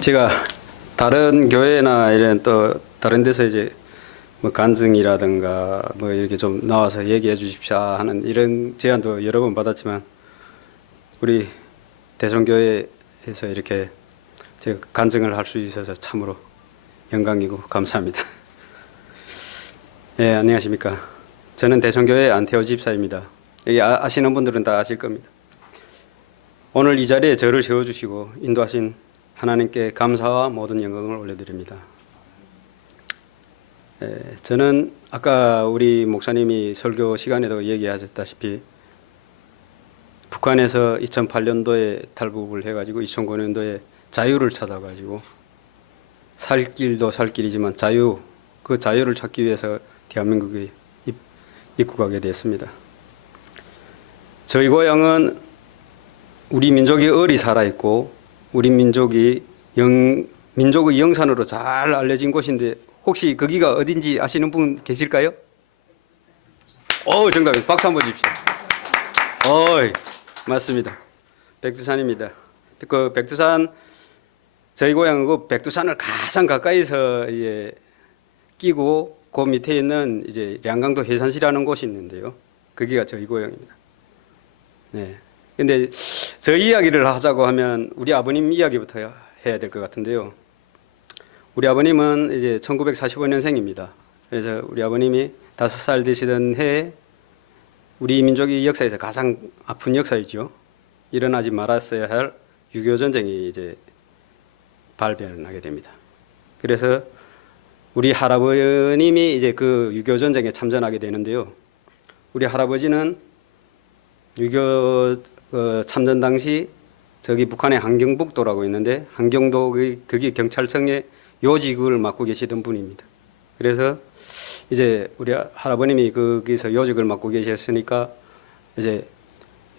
제가 다른 교회나 이런 또 다른 데서 이제 뭐 간증이라든가 뭐 이렇게 좀 나와서 얘기해 주십시오 하는 이런 제안도 여러 번 받았지만 우리 대성교회에서 이렇게 제가 간증을 할 수 있어서 참으로 영광이고 감사합니다. 예, 안녕하십니까. 저는 대성교회 안태호 집사입니다. 여기 아시는 분들은 다 아실 겁니다. 오늘 이 자리에 저를 세워주시고 인도하신 하나님께 감사와 모든 영광을 올려드립니다. 저는 아까 우리 목사님이 설교 시간에도 얘기하셨다시피 북한에서 2008년도에 탈북을 해가지고 2009년도에 자유를 찾아가지고 살 길도 살 길이지만 그 자유를 찾기 위해서 대한민국에 입국하게 됐습니다. 저희 고향은 우리 민족이 얼이 살아있고 우리 민족의 영산으로 잘 알려진 곳인데 혹시 거기가 어딘지 아시는 분 계실까요? 정답입니다. 박수 한번 주십시오. 맞습니다. 백두산입니다. 그 백두산 저희 고향은 그 백두산을 가장 가까이서 끼고 그 밑에 있는 이제 량강도 해산시라는 곳이 있는데요. 거기가 저희 고향입니다. 네. 근데 저희 이야기를 하자고 하면 우리 아버님 이야기부터 해야 될 것 같은데요. 우리 아버님은 이제 1945년생입니다. 그래서 우리 아버님이 5살 되시던 해에 우리 민족의 역사에서 가장 아픈 역사이죠. 일어나지 말았어야 할 6.25 전쟁이 이제 발병하게 됩니다. 그래서 우리 할아버님이 이제 그 6.25 전쟁에 참전하게 되는데요. 우리 할아버지는 6.25 참전 당시 저기 북한의 함경북도라고 있는데 함경도 거기 경찰청의 요직을 맡고 계시던 분입니다. 그래서 이제 우리 할아버님이 거기서 요직을 맡고 계셨으니까 이제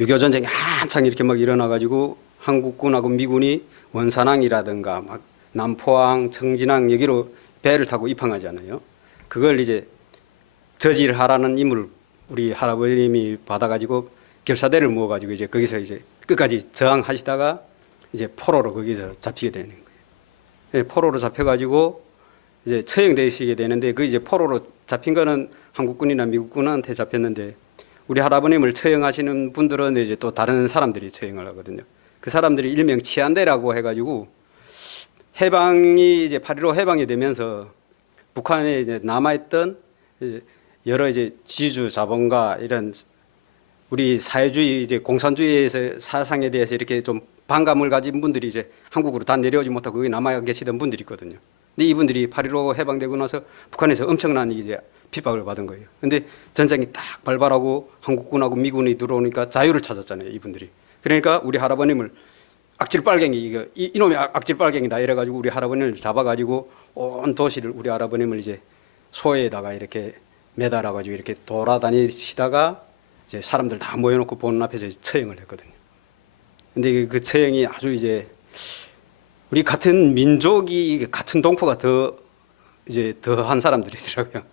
6.25 전쟁이 한창 이렇게 막 일어나가지고 한국군하고 미군이 원산항이라든가 막 남포항, 청진항 여기로 배를 타고 입항하잖아요. 그걸 이제 저지하라는 임무를 우리 할아버님이 받아가지고 결사대를 모아가지고 이제 거기서 이제 끝까지 저항하시다가 이제 포로로 거기서 잡히게 되는 거예요. 포로로 잡혀가지고 이제 처형되시게 되는데 그 이제 포로로 잡힌 거는 한국군이나 미국군한테 잡혔는데 우리 할아버님을 처형하시는 분들은 이제 또 다른 사람들이 처형을 하거든요. 그 사람들이 일명 치안대라고 해가지고 해방이 이제 8.15 해방이 되면서 북한에 이제 남아있던 여러 이제 지주 자본가 이런 우리 사회주의 이제 공산주의에서 사상에 대해서 이렇게 좀 반감을 가진 분들이 이제 한국으로 다 내려오지 못하고 거기 남아 계시던 분들이 있거든요. 근데 이분들이 8.15 해방되고 나서 북한에서 엄청난 이제 핍박을 받은 거예요. 근데 전쟁이 딱 발발하고 한국군하고 미군이 들어오니까 자유를 찾았잖아요, 이분들이. 그러니까 우리 할아버님을 악질빨갱이 이놈의 악질빨갱이다 이래가지고 우리 할아버님을 잡아가지고 온 도시를 우리 할아버님을 이제 소에다가 이렇게 매달아가지고 이렇게 돌아다니시다가 이제 사람들 다 모여놓고 보는 앞에서 처형을 했거든요. 근데 그 처형이 아주 이제 우리 같은 민족이 같은 동포가 더한 사람들이더라고요.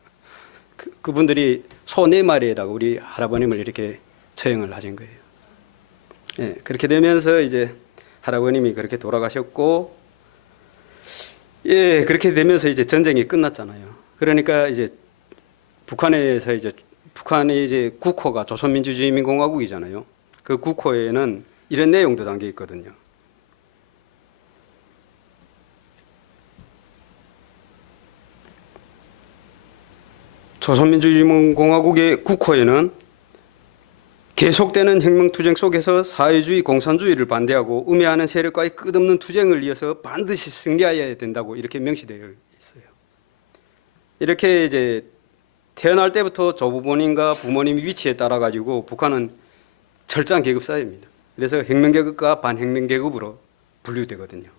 그분들이 소 4마리에다가 우리 할아버님을 이렇게 처형을 하신 거예요. 예, 그렇게 되면서 이제 할아버님이 그렇게 돌아가셨고, 예, 그렇게 되면서 이제 전쟁이 끝났잖아요. 그러니까 이제 북한의 이제 국호가 조선민주주의인민공화국이잖아요. 그 국호에는 이런 내용도 담겨 있거든요. 조선민주주의인민공화국의 국호에는 계속되는 혁명투쟁 속에서 사회주의, 공산주의를 반대하고 음해하는 세력과의 끝없는 투쟁을 이어서 반드시 승리해야 된다고 이렇게 명시되어 있어요. 이렇게 이제 태어날 때부터 조부모님과 부모님 위치에 따라 가지고 북한은 철저한 계급 사회입니다. 그래서 혁명계급과 반혁명계급으로 분류되거든요.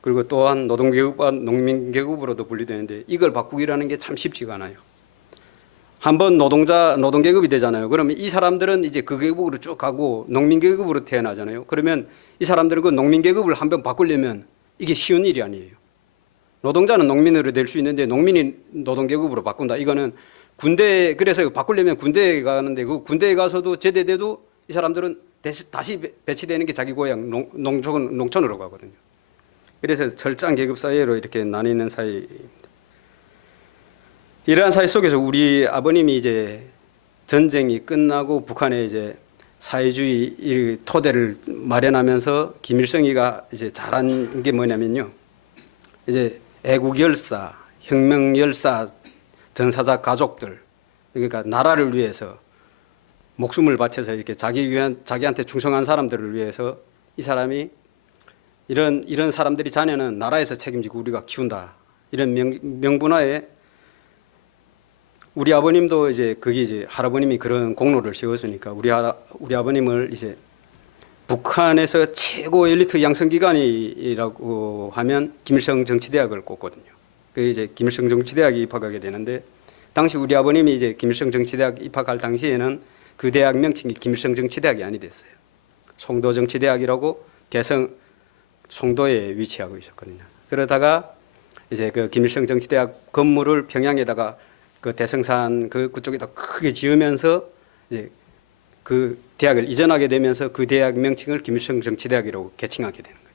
그리고 또한 노동계급과 농민계급으로도 분류되는데 이걸 바꾸기라는 게 참 쉽지가 않아요. 한번 노동계급이 되잖아요. 그러면 이 사람들은 이제 그 계급으로 쭉 가고 농민계급으로 태어나잖아요. 그러면 이 사람들은 그 농민계급을 한번 바꾸려면 이게 쉬운 일이 아니에요. 노동자는 농민으로 될 수 있는데 농민이 노동계급으로 바꾼다. 이거는 그래서 바꾸려면 군대에 가는데 그 군대에 가서도 제대돼도 이 사람들은 다시 배치되는 게 자기 고향 농촌으로 가거든요. 그래서 철저한 계급 사회로 이렇게 나뉘는 사회입니다. 이러한 사회 속에서 우리 아버님이 이제 전쟁이 끝나고 북한에 이제 사회주의 토대를 마련하면서 김일성이가 이제 잘한 게 뭐냐면요. 이제 애국 열사, 혁명 열사, 전사자 가족들, 그러니까 나라를 위해서 목숨을 바쳐서 이렇게 자기한테 충성한 사람들을 위해서 이 사람이 이런 사람들이 자녀는 나라에서 책임지고 우리가 키운다. 이런 명분하에 우리 아버님도 이제 그게 이제 할아버님이 그런 공로를 세웠으니까 우리 아버님을 이제 북한에서 최고 엘리트 양성기관이라고 하면 김일성 정치대학을 꼽거든요. 그 이제 김일성 정치대학에 입학하게 되는데 당시 우리 아버님이 이제 김일성 정치대학 입학할 당시에는 그 대학 명칭이 김일성 정치대학이 아니 됐어요. 송도 정치대학이라고 개성 송도에 위치하고 있었거든요. 그러다가 이제 그 김일성 정치대학 건물을 평양에다가 그 대성산 그쪽에다 크게 지으면서 이제 그 대학을 이전하게 되면서 그 대학 명칭을 김일성 정치대학이라고 개칭하게 되는 거예요.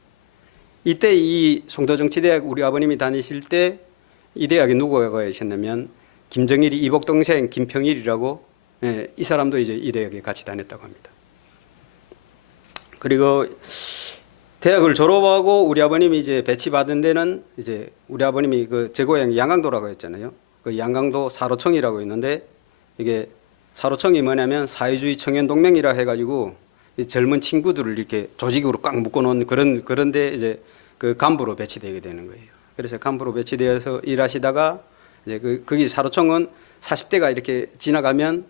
이때 이 송도정치대학 우리 아버님이 다니실 때 이 대학에 누구가 계셨냐면 김정일이 이복 동생 김평일이라고 이 사람도 이제 이 대학에 같이 다녔다고 합니다. 그리고 대학을 졸업하고 우리 아버님이 이제 배치받은 데는 이제 우리 아버님이 그 제 고향이 양강도라고 했잖아요. 그 양강도 사로청이라고 있는데 이게 사로청이 뭐냐면 사회주의 청년동맹이라 해가지고 젊은 친구들을 이렇게 조직으로 꽉 묶어놓은 그런데 이제 그 간부로 배치되게 되는 거예요. 그래서 간부로 배치되어서 일하시다가 이제 거기 사로청은 40대가 이렇게 지나가면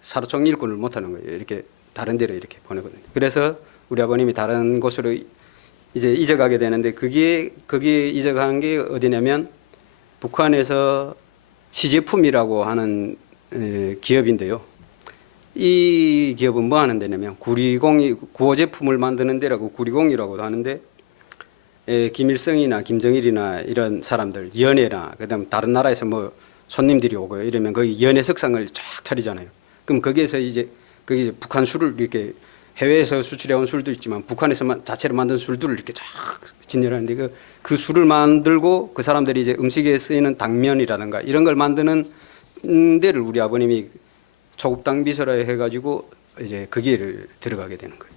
사로청 일꾼을 못하는 거예요. 이렇게 다른 데로 이렇게 보내거든요. 그래서 우리 아버님이 다른 곳으로 이제 이적하게 되는데 거기에 이적한 게 어디냐면 북한에서 시제품이라고 하는 기업인데요. 이 기업은 뭐 하는 데냐면 구호 제품을 만드는 데라고 구리공이라고 하는데 김일성이나 김정일이나 이런 사람들 연예나 그다음 다른 나라에서 뭐 손님들이 오고요. 이러면 거기 연예 석상을 쫙 차리잖아요. 그럼 거기에서 이제 거기 북한 술을 이렇게 해외에서 수출해 온 술도 있지만 북한에서 자체로 만든 술들을 이렇게 쫙 진열하는데 그 술을 만들고 그 사람들이 이제 음식에 쓰이는 당면이라든가 이런 걸 만드는 데를 우리 아버님이 초급당 비서라 해가지고 이제 그 길을 들어가게 되는 거예요.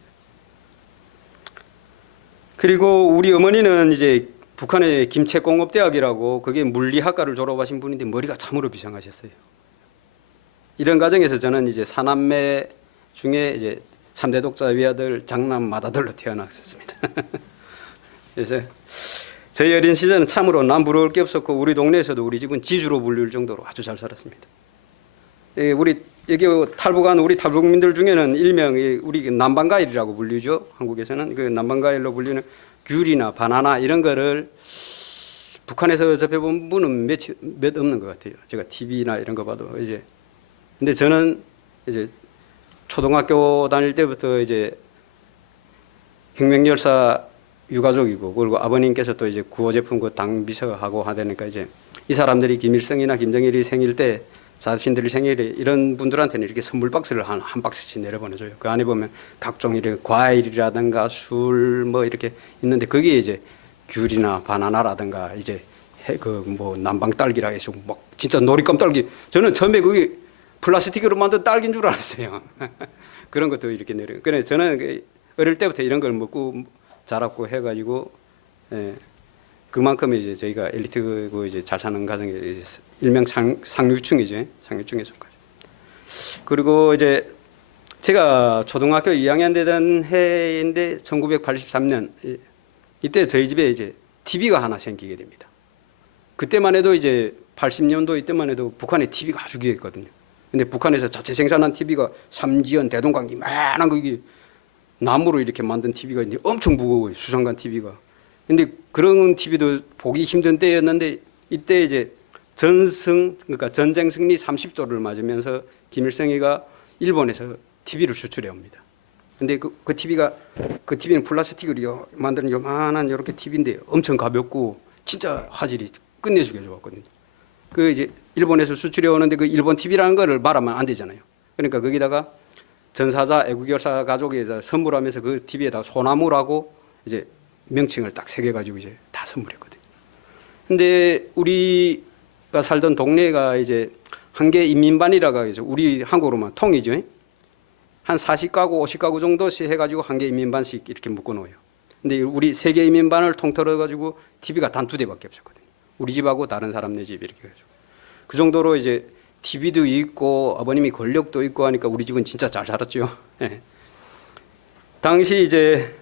그리고 우리 어머니는 이제 북한의 김책공업대학이라고 그게 물리학과를 졸업하신 분인데 머리가 참으로 비상하셨어요. 이런 과정에서 저는 이제 사남매 중에 이제 3대 독자 외아들 장남 맏아들로 태어났었습니다. 그래서 저희 어린 시절은 참으로 남부러울 게 없었고 우리 동네에서도 우리 집은 지주로 불릴 정도로 아주 잘 살았습니다. 우리 여기 탈북한 우리 탈북민들 중에는 일명이 우리 남방가일이라고 불리죠. 한국에서는 그 남방가일로 불리는 귤이나 바나나 이런 거를 북한에서 접해본 분은 몇 없는 것 같아요. 제가 TV나 이런 거 봐도 이제. 근데 저는 이제 초등학교 다닐 때부터 이제 혁명열사 유가족이고 그리고 아버님께서 또 이제 구호 제품 그 당비서하고 하다니까 이제 이 사람들이 김일성이나 김정일이 생일 때 자신들이 생일에 이런 분들한테는 이렇게 선물 박스를 한 박스씩 내려보내줘요. 그 안에 보면 각종 이렇게 과일이라든가 술 뭐 이렇게 있는데 거기에 이제 귤이나 바나나라든가 이제 그 뭐 남방 딸기라 해서 막 진짜 놀이감 딸기 저는 처음에 그게 플라스틱으로 만든 딸기인 줄 알았어요. 그런 것도 이렇게 내려요. 그래 저는 어릴 때부터 이런 걸 먹고 자랐고 해가지고 그만큼 이제 저희가 엘리트고 이제 잘 사는 가정에 이제 일명 상류층이죠. 상류층에 속하죠. 그리고 이제 제가 초등학교 2학년 되던 해인데 1983년 이때 저희 집에 이제 TV가 하나 생기게 됩니다. 그때만 해도 이제 80년도 이때만 해도 북한에 TV가 아주 귀했거든요. 근데 북한에서 자체 생산한 TV가 삼지연 대동강기 많은 거기 나무로 이렇게 만든 TV가 있는데 엄청 무거워요. 수상간 TV가. 근데 그런 TV도 보기 힘든 때였는데 이때 이제 그러니까 전쟁 승리 30도를 맞으면서 김일성이가 일본에서 TV를 수출해 옵니다. 근데 그 TV는 플라스틱으로 만드는 요만한 이렇게 TV인데 엄청 가볍고 진짜 화질이 끝내주게 좋았거든요. 그 이제 일본에서 수출해 오는데 그 일본 TV라는 거를 말하면 안 되잖아요. 그러니까 거기다가 전사자 애국열사 가족에서 선물하면서 그 TV에다가 소나무라고 이제 명칭을 딱 새겨가지고 이제 다 선물했거든요. 근데 우리가 살던 동네가 이제 한계 인민반이라고 해서 우리 한국으로만 통이죠. 한 40가구, 50가구 정도씩 해가지고 한개 인민반씩 이렇게 묶어놓아요. 근데 우리 세개 인민반을 통틀어가지고 TV가 단 2대밖에 없었거든요. 우리 집하고 다른 사람네 집 이렇게 해가지고. 그 정도로 이제 TV도 있고 아버님이 권력도 있고 하니까 우리 집은 진짜 잘 살았죠. 예. 당시 이제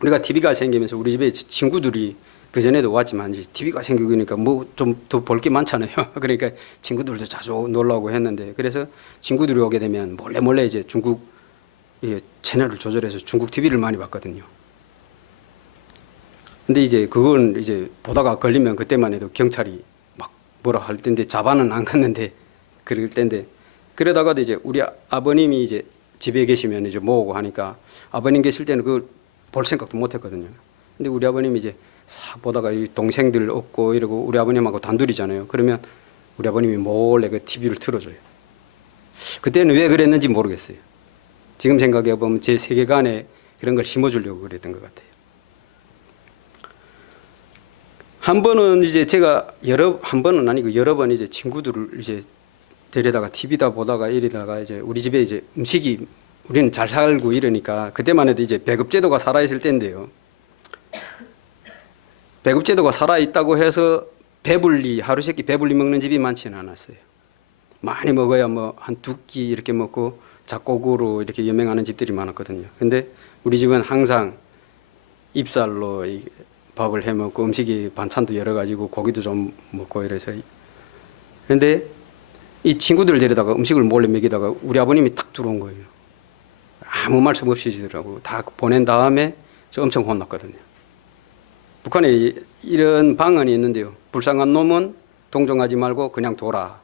우리가 TV가 생기면서 우리 집에 친구들이 그 전에도 왔지만 이제 TV가 생기고 그러니까 뭐 좀 더 볼 게 많잖아요. 그러니까 친구들도 자주 놀러 오고 했는데 그래서 친구들이 오게 되면 몰래 이제 중국 채널을 조절해서 중국 TV를 많이 봤거든요. 근데 이제 그건 이제 보다가 걸리면 그때만 해도 경찰이 막 뭐라 할 때인데 잡아는 안 갔는데 그럴 때인데 그러다가도 이제 우리 아버님이 이제 집에 계시면 이제 모으고 하니까 아버님 계실 때는 그걸 볼 생각도 못 했거든요. 근데 우리 아버님이 이제 싹 보다가 이 동생들 없고 이러고 우리 아버님하고 단둘이잖아요. 그러면 우리 아버님이 몰래 그 TV를 틀어줘요. 그때는 왜 그랬는지 모르겠어요. 지금 생각해 보면 제 세계관에 그런 걸 심어주려고 그랬던 것 같아요. 한 번은 이제 제가 한 번은 아니고 여러 번 이제 친구들을 이제 데려다가 TV다 보다가 이러다가 이제 우리 집에 이제 음식이 우리는 잘 살고 이러니까 그때만 해도 이제 배급제도가 살아있을 때인데요. 배급제도가 살아있다고 해서 배불리 하루 세끼 배불리 먹는 집이 많지는 않았어요. 많이 먹어야 뭐 한 2끼 이렇게 먹고 잡곡으로 이렇게 유명하는 집들이 많았거든요. 근데 우리 집은 항상 입살로 밥을 해 먹고 음식이 반찬도 여러 가지고 고기도 좀 먹고 이래서 근데 이 친구들 데려다가 음식을 몰래 먹이다가 우리 아버님이 탁 들어온 거예요. 아무 말씀 없이 지더라고. 다 보낸 다음에 저 엄청 혼났거든요. 북한에 이런 방언이 있는데요. 불쌍한 놈은 동정하지 말고 그냥 둬라.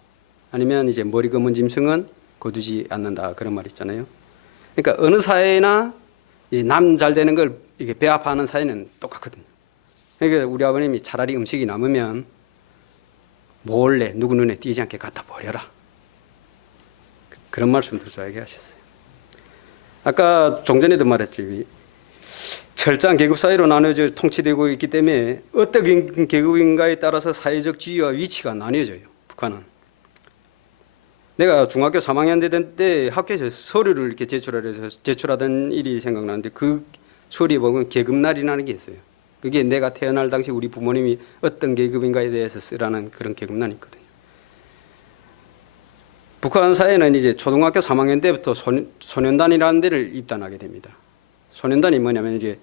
아니면 이제 머리 검은 짐승은 거두지 않는다. 그런 말 있잖아요. 그러니까 어느 사회나 남 잘 되는 걸 이게 배합하는 사회는 똑같거든요. 그러니까 우리 아버님이 차라리 음식이 남으면 몰래 누구 눈에 띄지 않게 갖다 버려라. 그런 말씀도 저에게 하셨어요. 아까 종전에도 말했지. 철저한 계급사회로 나눠져 통치되고 있기 때문에 어떤 계급인가에 따라서 사회적 지위와 위치가 나뉘어져요. 북한은. 내가 중학교 3학년 되던 때 학교에서 서류를 이렇게 제출하던 일이 생각나는데 그 서류에 보면 계급날이라는 게 있어요. 그게 내가 태어날 당시 우리 부모님이 어떤 계급인가에 대해서 쓰라는 그런 계급난이 있거든요. 북한 사회는 이제 초등학교 3학년 때부터 소년단이라는 데를 입단하게 됩니다. 소년단이 뭐냐면 이제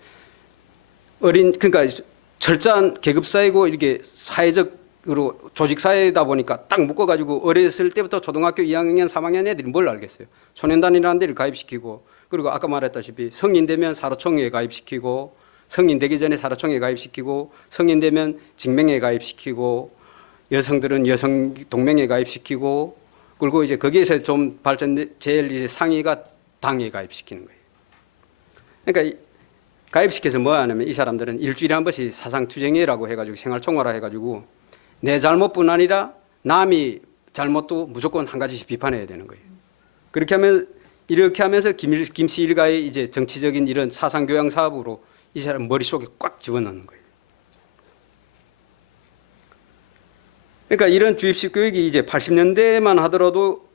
그러니까 철저한 계급사회고 이렇게 사회적으로 조직사회다 보니까 딱 묶어가지고 어렸을 때부터 초등학교 2학년, 3학년 애들이 뭘 알겠어요. 소년단이라는 데를 가입시키고 그리고 아까 말했다시피 성인 되면 사로총회에 가입시키고 성인 되기 전에 사로총회에 가입시키고 성인 되면 직맹에 가입시키고 여성들은 여성 동맹에 가입시키고 그리고 이제 거기에서 좀 발전된 제일 이제 상위가 당에 가입시키는 거예요. 그러니까 가입시켜서 뭐 하냐면 이 사람들은 일주일에 한 번씩 사상투쟁회라고 해가지고 생활총화라 해가지고 내 잘못뿐 아니라 남이 잘못도 무조건 한 가지씩 비판해야 되는 거예요. 이렇게 하면서 김씨 일가의 이제 정치적인 이런 사상교양 사업으로 이 사람 머릿속에 꽉 집어넣는 거예요. 그러니까 이런 주입식 교육이 이제 80년대만 하더라도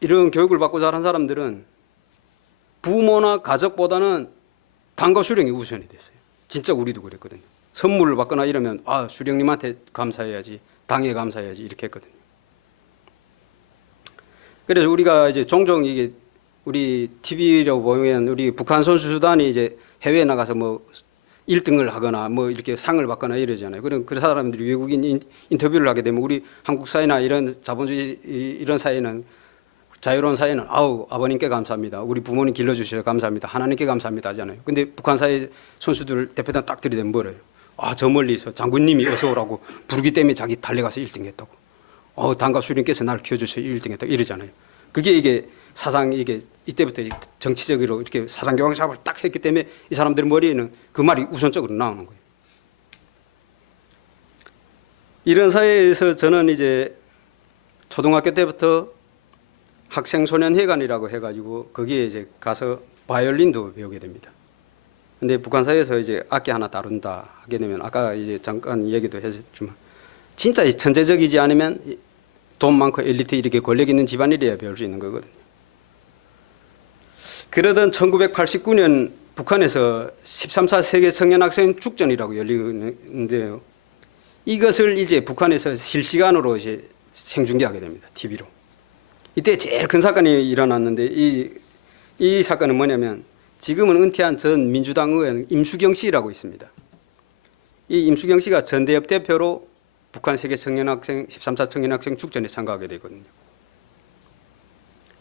이런 교육을 받고 자란 사람들은 부모나 가족보다는 당과 수령이 우선이 됐어요. 진짜 우리도 그랬거든요. 선물을 받거나 이러면 수령님한테 감사해야지, 당에 감사해야지 이렇게 했거든요. 그래서 우리가 이제 종종 이게 우리 TV로 보면 우리 북한 선수단이 이제 해외에 나가서 뭐 1등을 하거나 뭐 이렇게 상을 받거나 이러잖아요. 그런 그 사람들이 외국인 인터뷰를 하게 되면 우리 한국 사회나 이런 자본주의 이런 사회는 자유로운 사회는 아버님께 감사합니다. 우리 부모님 길러주셔서 감사합니다. 하나님께 감사합니다 하잖아요. 근데 북한 사회 선수들 대표단 딱 들이대면 뭐래요? 저 멀리서 장군님이 어서 오라고 부르기 때문에 자기 달려가서 1등 했다고. 당과 수령께서 나를 키워주셔서 1등 했다고 이러잖아요. 그게 이게 사상 이게 이때부터 정치적으로 이렇게 사상 교양 작업을 딱 했기 때문에 이 사람들 머리에는 그 말이 우선적으로 나오는 거예요. 이런 사회에서 저는 이제 초등학교 때부터 학생소년회관이라고 해가지고 거기에 이제 가서 바이올린도 배우게 됩니다. 근데 북한 사회에서 이제 악기 하나 다룬다 하게 되면 아까 이제 잠깐 얘기도 했지만 진짜 천재적이지 않으면 돈 많고 엘리트 이렇게 권력 있는 집안이래야 배울 수 있는 거거든요. 그러던 1989년 북한에서 13차 세계 청년학생 축전이라고 열리는데요. 이것을 이제 북한에서 실시간으로 이제 생중계하게 됩니다. TV로. 이때 제일 큰 사건이 일어났는데 이 사건은 뭐냐면 지금은 은퇴한 전 민주당 의원 임수경 씨라고 있습니다. 이 임수경 씨가 전대협 대표로 북한 세계 청년학생 13차 청년학생 축전에 참가하게 되거든요.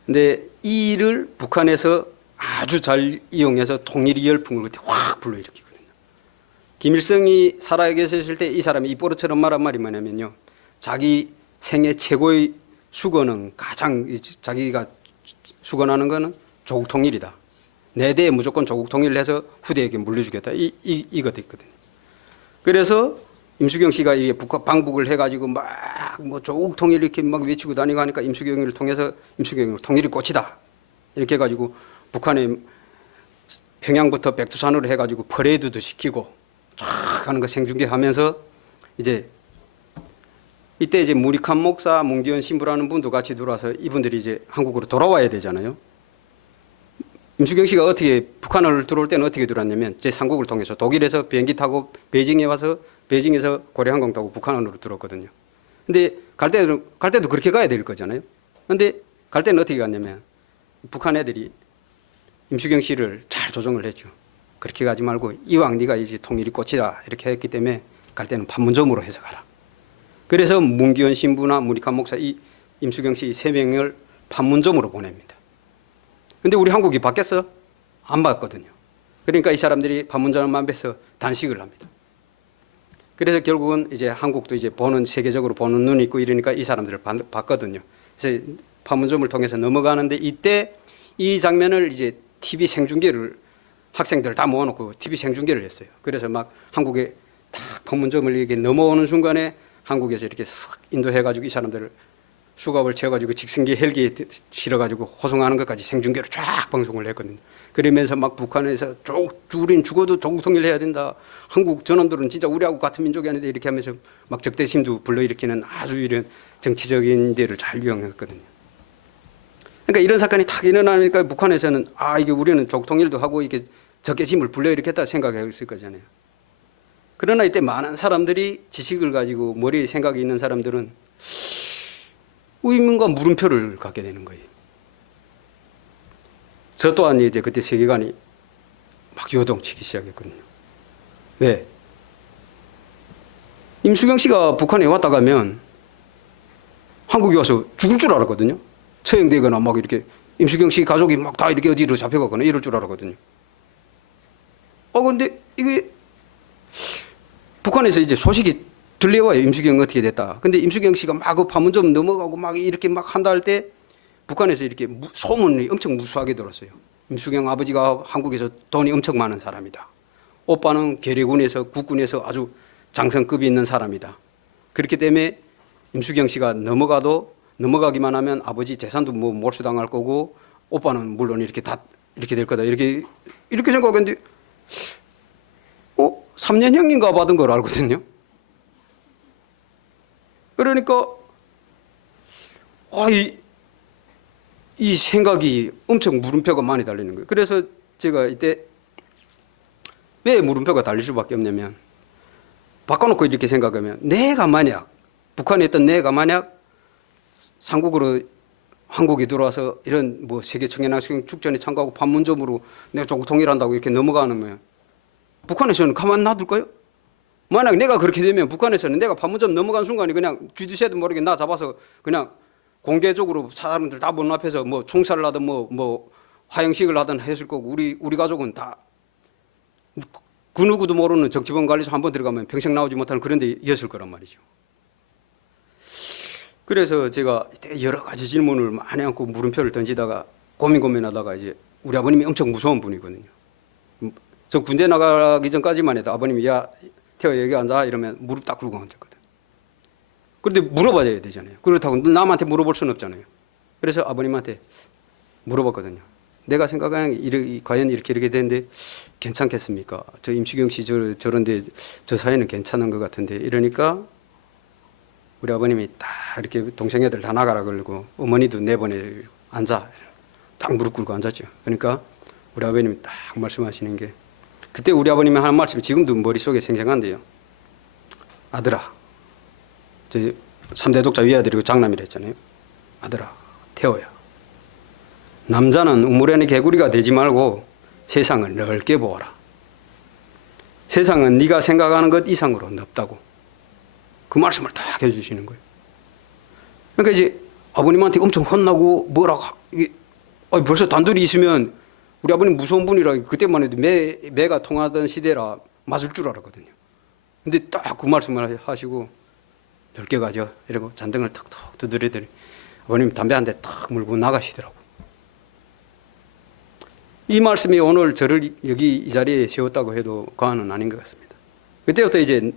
근데 이 일을 북한에서 아주 잘 이용해서 통일의 열풍을 그때 확 불러일으키거든요. 김일성이 살아계셨을 때 이 사람이 입버릇처럼 말한 말이 뭐냐면요. 자기 생애 최고의 수건은 가장 자기가 수건하는 거는 조국 통일이다. 내 대에 무조건 조국 통일을 해서 후대에게 물려주겠다. 이것도 있거든요. 그래서 임수경 씨가 이게 방북을 해가지고 막 뭐 조국 통일 이렇게 막 외치고 다니고 하니까 임수경을 통해서 임수경을 통일이 꽃이다. 이렇게 해가지고 북한에 평양부터 백두산으로 해가지고 퍼레이드도 시키고 쫙 하는 거 생중계하면서 이제 이때 이제 무리칸 목사, 몽디언 신부라는 분도 같이 들어와서 이분들이 이제 한국으로 돌아와야 되잖아요. 임수경 씨가 어떻게 북한을 들어올 때는 어떻게 들어왔냐면 제3국을 통해서 독일에서 비행기 타고 베이징에 와서 베이징에서 고려항공 타고 북한으로 들어왔거든요. 근데 갈 때도 그렇게 가야 될 거잖아요. 근데 갈 때는 어떻게 갔냐면 북한 애들이 임수경 씨를 잘 조정을 했죠. 그렇게 가지 말고 이왕 네가 이제 통일이 꽃이다 이렇게 했기 때문에 갈 때는 판문점으로 해서 가라. 그래서 문기원 신부나 무리칸 목사 이 임수경 씨 3명을 판문점으로 보냅니다. 근데 우리 한국이 바뀌었어? 안 바꿨거든요. 그러니까 이 사람들이 판문점 앞에서 단식을 합니다. 그래서 결국은 이제 한국도 이제 세계적으로 보는 눈이 있고 이러니까 이 사람들을 봤거든요. 그래서 판문점을 통해서 넘어가는데 이때 이 장면을 이제 TV 생중계를 학생들 다 모아놓고 TV 생중계를 했어요. 그래서 막 한국에 딱 판문점을 이렇게 넘어오는 순간에 한국에서 이렇게 싹 인도해가지고 이 사람들을 수갑을 채워가지고 직승기 헬기에 실어가지고 호송하는 것까지 생중계로 쫙 방송을 했거든요. 그러면서 막 북한에서 우린 죽어도 조국 통일해야 된다. 한국 저놈들은 진짜 우리하고 같은 민족이 아닌데 이렇게 하면서 막 적대심도 불러일으키는 아주 이런 정치적인 데를 잘 이용했거든요. 그러니까 이런 사건이 탁 일어나니까 북한에서는 이게 우리는 조국 통일도 하고 이렇게 적개심을 불러일으켰다 생각했을 거잖아요. 그러나 이때 많은 사람들이 지식을 가지고 머리에 생각이 있는 사람들은 의문과 물음표를 갖게 되는 거예요. 저 또한 이제 그때 세계관이 막 요동치기 시작했거든요. 왜? 임수경 씨가 북한에 왔다 가면 한국에 와서 죽을 줄 알았거든요. 처형되거나 막 이렇게 임수경 씨 가족이 막 다 이렇게 어디로 잡혀가거나 이럴 줄 알았거든요. 근데 이게 북한에서 이제 소식이 들려와요. 임수경 어떻게 됐다. 근데 임수경 씨가 막 그 판문점 넘어가고 막 이렇게 막 한다 할 때 북한에서 이렇게 소문이 엄청 무수하게 들었어요. 임수경 아버지가 한국에서 돈이 엄청 많은 사람이다. 오빠는 계례군에서 국군에서 아주 장성급이 있는 사람이다. 그렇기 때문에 임수경 씨가 넘어가기만 하면 아버지 재산도 뭐 몰수당할 거고 오빠는 물론 이렇게 다 이렇게 될 거다. 이렇게 생각했는데 3년형인가 받은 걸 알거든요. 그러니까 이 생각이 엄청 물음표가 많이 달리는 거예요. 그래서 제가 이때 왜 물음표가 달릴 수밖에 없냐면 바꿔놓고 이렇게 생각하면 내가 만약 북한에 있던 내가 만약 삼국으로 한국에 들어와서 이런 뭐 세계 청년학생 축전에 참가하고 판문점으로 내가 조국 통일한다고 이렇게 넘어가는 거예요. 북한에서는 가만 놔둘까요? 만약 내가 그렇게 되면 북한에서는 내가 판문점 넘어간 순간에 그냥 쥐두새도 모르게 나 잡아서 그냥 공개적으로 사람들 다 보는 앞에서 뭐 총살을 하든 뭐 화형식을 하든 했을 거고 우리 가족은 다 그 누구도 모르는 정치범 관리소 한번 들어가면 평생 나오지 못하는 그런 데였을 거란 말이죠. 그래서 제가 여러 가지 질문을 많이 안고 물음표를 던지다가 고민하다가 이제 우리 아버님이 엄청 무서운 분이거든요. 저 군대 나가기 전까지만 해도 아버님이 야 태호 여기 앉아 이러면 무릎 딱 꿇고 앉았거든. 그런데 물어봐야 되잖아요. 그렇다고 남한테 물어볼 수는 없잖아요. 그래서 아버님한테 물어봤거든요. 내가 생각하는 과연 이렇게 되는데 괜찮겠습니까? 저 임시경 씨 저런데 저 사회는 괜찮은 것 같은데 이러니까 우리 아버님이 딱 이렇게 동생애들 다 나가라 그러고 어머니도 내보내 앉아 딱 무릎 꿇고 앉았죠. 그러니까 우리 아버님이 딱 말씀하시는 게 그때 우리 아버님이 하는 말씀이 지금도 머릿속에 생생한데요. 아들아, 저 3대 독자 위아들이고 장남이라 했잖아요. 아들아, 태호야. 남자는 우물에는 개구리가 되지 말고 세상을 넓게 보아라. 세상은 네가 생각하는 것 이상으로 넓다고. 그 말씀을 딱 해주시는 거예요. 그러니까 이제 아버님한테 엄청 혼나고 뭐라고 벌써 단둘이 있으면 우리 아버님 무서운 분이라 그때만 해도 매가 통하던 시대라 맞을 줄 알았거든요. 근데 딱 그 말씀을 하시고 넓게 가죠. 이러고 잔등을 턱턱 두드리더니 아버님 담배 한 대 탁 물고 나가시더라고. 이 말씀이 오늘 저를 여기 이 자리에 세웠다고 해도 과언은 아닌 것 같습니다. 그때부터 이제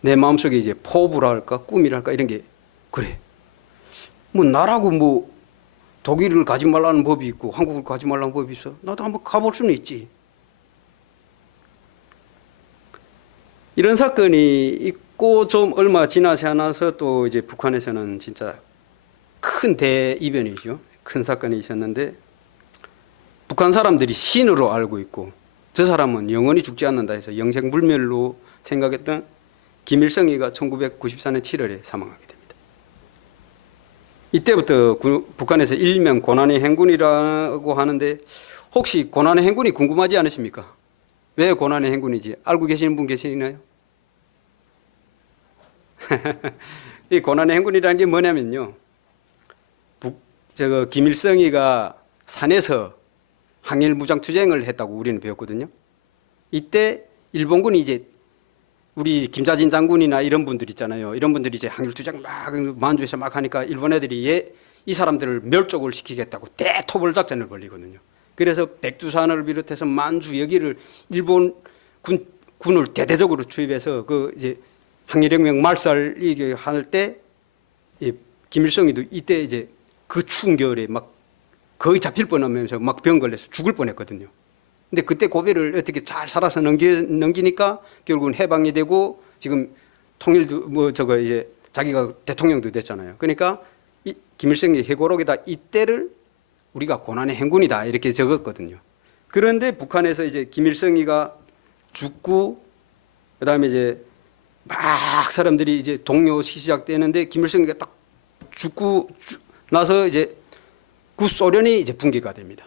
내 마음속에 이제 포부랄까 꿈이랄까 이런 게 그래. 뭐 나라고 뭐 독일을 가지 말라는 법이 있고 한국을 가지 말라는 법이 있어. 나도 한번 가볼 수는 있지. 이런 사건이 있고 좀 얼마 지나지 않아서 또 이제 북한에서는 진짜 큰 대이변이죠. 큰 사건이 있었는데 북한 사람들이 신으로 알고 있고 저 사람은 영원히 죽지 않는다 해서 영생불멸로 생각했던 김일성이가 1994년 7월에 사망하게 됩니다. 이때부터 북한에서 일명 고난의 행군이라고 하는데 혹시 고난의 행군이 궁금하지 않으십니까? 왜 고난의 행군인지 알고 계시는 분 계시나요? 이 고난의 행군이라는 게 뭐냐면요. 김일성이가 산에서 항일 무장 투쟁을 했다고 우리는 배웠거든요. 이때 일본군이 이제 우리 김자진 장군이나 이런 분들 있잖아요. 이런 분들이 이제 항일 투쟁 막 만주에서 막 하니까 일본 애들이 이 사람들을 멸족을 시키겠다고 대토벌 작전을 벌이거든요. 그래서 백두산을 비롯해서 만주 여기를 일본 군을 대대적으로 투입해서 그 이제 항일혁명 말살 이게 할 때 김일성이도 이때 이제 그 추운 겨울에 막 거의 잡힐 뻔하면서 막 병 걸려서 죽을 뻔했거든요. 근데 그때 고비를 어떻게 잘 살아서 넘기니까 결국은 해방이 되고 지금 통일도 뭐 저거 이제 자기가 대통령도 됐잖아요. 그러니까 이 김일성의 회고록에다 이때를 우리가 고난의 행군이다 이렇게 적었거든요. 그런데 북한에서 이제 김일성이가 죽고 그다음에 이제 막 사람들이 이제 동요 시작되는데 김일성이가 딱 죽고 나서 이제 구소련이 이제 붕괴가 됩니다.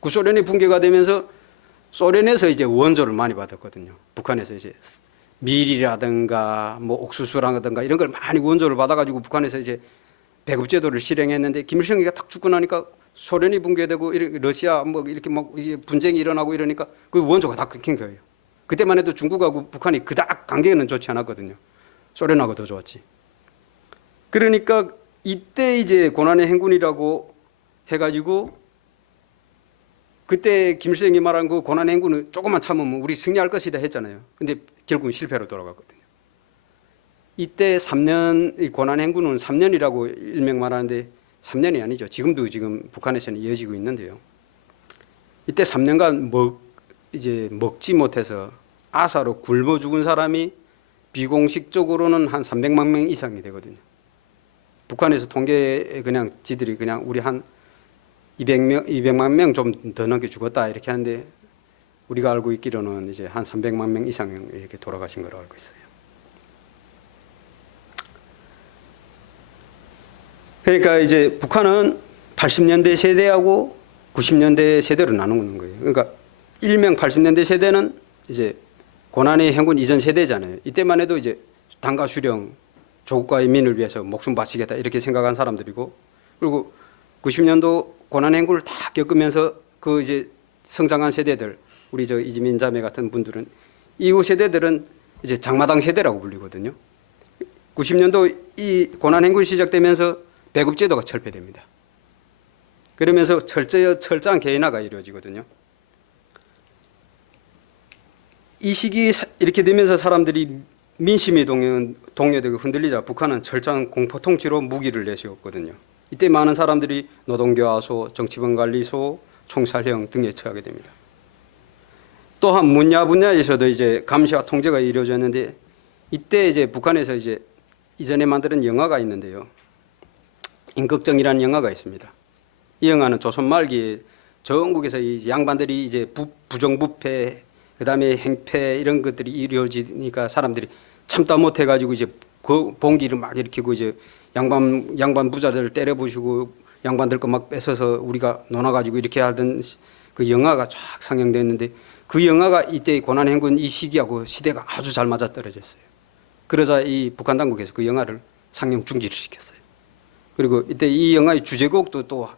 구소련이 붕괴가 되면서 소련에서 이제 원조를 많이 받았거든요. 북한에서 이제 밀이라든가 뭐 옥수수라든가 이런 걸 많이 원조를 받아가지고 북한에서 이제 배급제도를 실행했는데 김일성이가 딱 죽고 나니까 소련이 붕괴되고 러시아 뭐 이렇게 막 이제 분쟁이 일어나고 이러니까 그 원조가 다 끊긴 거예요. 그때만 해도 중국하고 북한이 그닥 관계는 좋지 않았거든요. 소련하고 더 좋았지. 그러니까 이때 이제 고난의 행군이라고 해가지고 그때 김일성이 말한 그 고난의 행군은 조금만 참으면 우리 승리할 것이다 했잖아요. 근데 결국은 실패로 돌아갔거든요. 이때 3년, 이 고난의 행군은 3년이라고 일명 말하는데 3년이 아니죠. 지금도 지금 북한에서는 이어지고 있는데요. 이때 3년간 이제 먹지 못해서 아사로 굶어 죽은 사람이 비공식적으로는 한 300만 명 이상이 되거든요. 북한에서 통계 그냥 지들이 그냥 우리 한 200만 명 좀 더 넘게 죽었다 이렇게 하는데 우리가 알고 있기로는 이제 한 300만 명 이상 이렇게 돌아가신 걸로 알고 있어요. 그러니까 이제 북한은 80년대 세대하고 90년대 세대로 나누는 거예요. 그러니까 일명 80년대 세대는 이제 고난의 행군 이전 세대잖아요. 이때만 해도 이제 당가 수령 조국과 인민을 위해서 목숨 바치겠다 이렇게 생각한 사람들이고, 그리고 90년도 고난의 행군을 다 겪으면서 그 이제 성장한 세대들, 우리 저 이지민 자매 같은 분들은 이후 세대들은 이제 장마당 세대라고 불리거든요. 90년도 이 고난 행군 시작되면서 배급제도가 철폐됩니다. 그러면서 철저한 개인화가 이루어지거든요. 이 시기 이렇게 되면서 사람들이 민심이 동요되고 흔들리자 북한은 철저한 공포 통치로 무기를 내세웠거든요. 이때 많은 사람들이 노동교화소, 정치범관리소, 총살형 등에 처하게 됩니다. 또한 문야 분야에서도 이제 감시와 통제가 이루어졌는데 이때 이제 북한에서 이제 이전에 만드는 영화가 있는데요. 임꺽정이라는 영화가 있습니다. 이 영화는 조선 말기에 전국에서 이 양반들이 이제 부정부패, 그다음에 행패 이런 것들이 이루어지니까 사람들이 참다 못해 가지고 이제 그 봉기를 막 일으키고 이제 양반 부자들 때려 부수고 양반들 거 막 뺏어서 우리가 논아 가지고 이렇게 하던 그 영화가 쫙 상영됐는데 그 영화가 이때 고난행군 이 시기하고 시대가 아주 잘 맞아떨어졌어요. 그러자 이 북한 당국에서 그 영화를 상영 중지를 시켰어요. 그리고 이때 이 영화의 주제곡도 또